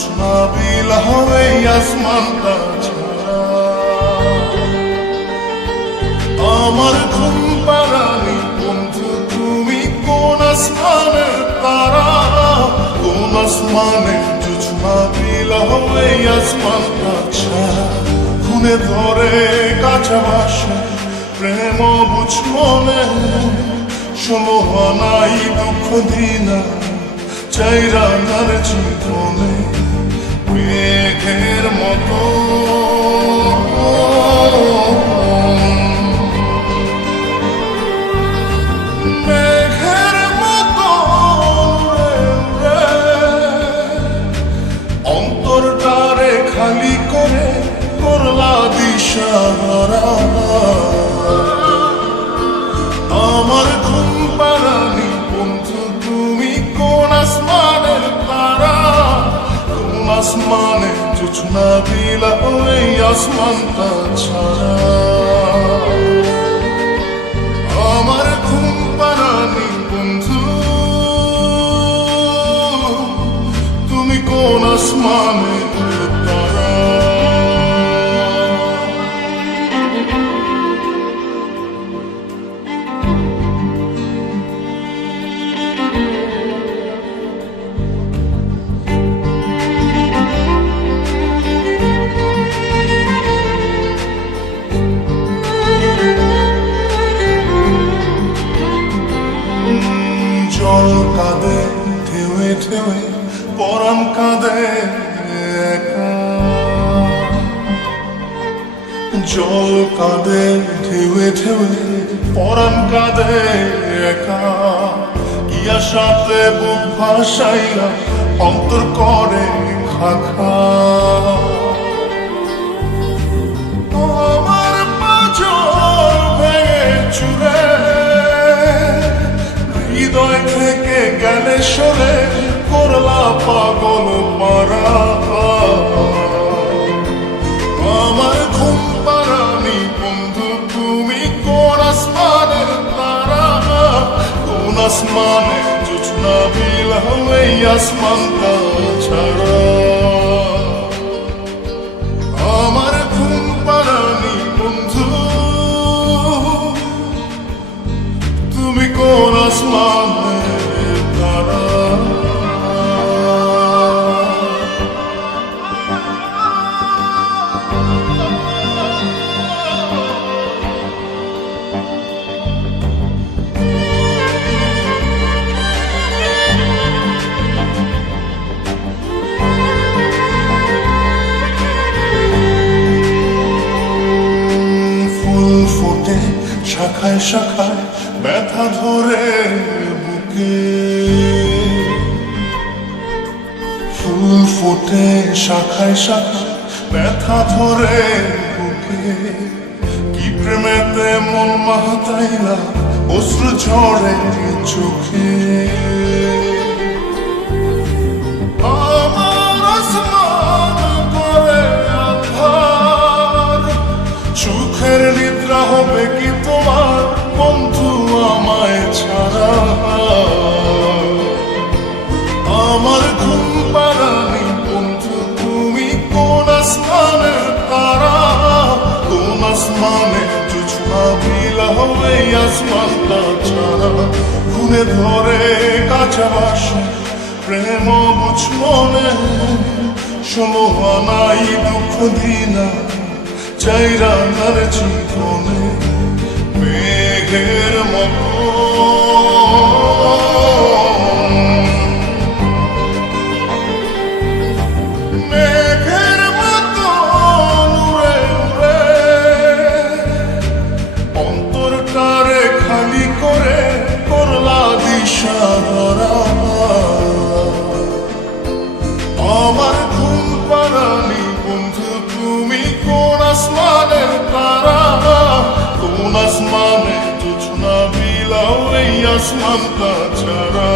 জোছনা বিলাও এই আসমানটা ছাড়া। আমার ঘুম পাড়ানি বন্ধু তুমি কোন আসমানের তারা, কোন আসমানে জোছনা বিলাও এই আসমানটা ছাড়া। খুনে ধরে কাছে বাসে প্রেম বুঝ মনে, সমহানাই দুঃখ দিনা চাই রাঙার জীবনে। মেঘের মতো মেঘের মতো অন্তরটারে খালি করে করলা দিশাহারা। আমার ঘুম পাড়ানি বন্ধু তুমি কোন আসমানের তারা, কোন আসমানে জোছনা বিলাও এই আসমানটা ছাড়া। আমার ঘুম পাড়ানি বন্ধু তুমি কোন আসমানের তারা। জল কাঁদে ঢেউে ঢেউে পরাণ কাঁদে একা, জল কাঁদে ঢেউে ঢেউে পরাণ কাঁদে একা। কি আশাতে বুক ভাসাইলা অন্তর করে খাখা। আমার পাঁজর ভেঙে চুরে হৃদয় থেকে গেলে সরে করলা পাগল পারা। আমার ঘুম পাড়ানি বন্ধু তুমি কোন আসমানের তারা, কোন আসমানে জোছনা বিলাও এই আসমানটা ছাড়া। আমার ঘুম পাড়ানি বন্ধু তুমি কোন আসমানের তারা। ফুল ফোটে শাখায় শাখায় ব্যথা ধরে বুকে, ফুল ফোটে শাখায় শাখায় ব্যথা ধরে বুকে। কি প্রেমেতে মন মাতাইলা অশ্রু ঝরে চোখে। আমার আসমান করে আঁধার, সুখের নিদ্রা হবে কি তোমার বন্ধু আমায় ছাড়া। আমার ঘুম পাড়ানি বন্ধু তুমি কোন আসমানের তারা, কোন আসমানে জোছনা বিলাও এই আসমানটা ছাড়া। খুনে ধরে কাছে বাসে প্রেম বুঝ মনে, সমহানাই দুঃখ দিনা চাই রাঙার জীবনে। মেঘের মতো মেঘের মতো উড়ে উড়ে অন্তরটারে খালি করে করলা দিশাহারা। আমার ঘুম পাড়ানি বন্ধু তুমি কোন আসমানের তারা, কোন আসমানে জোছনা বিলাও এই আসমানটা ছাড়া।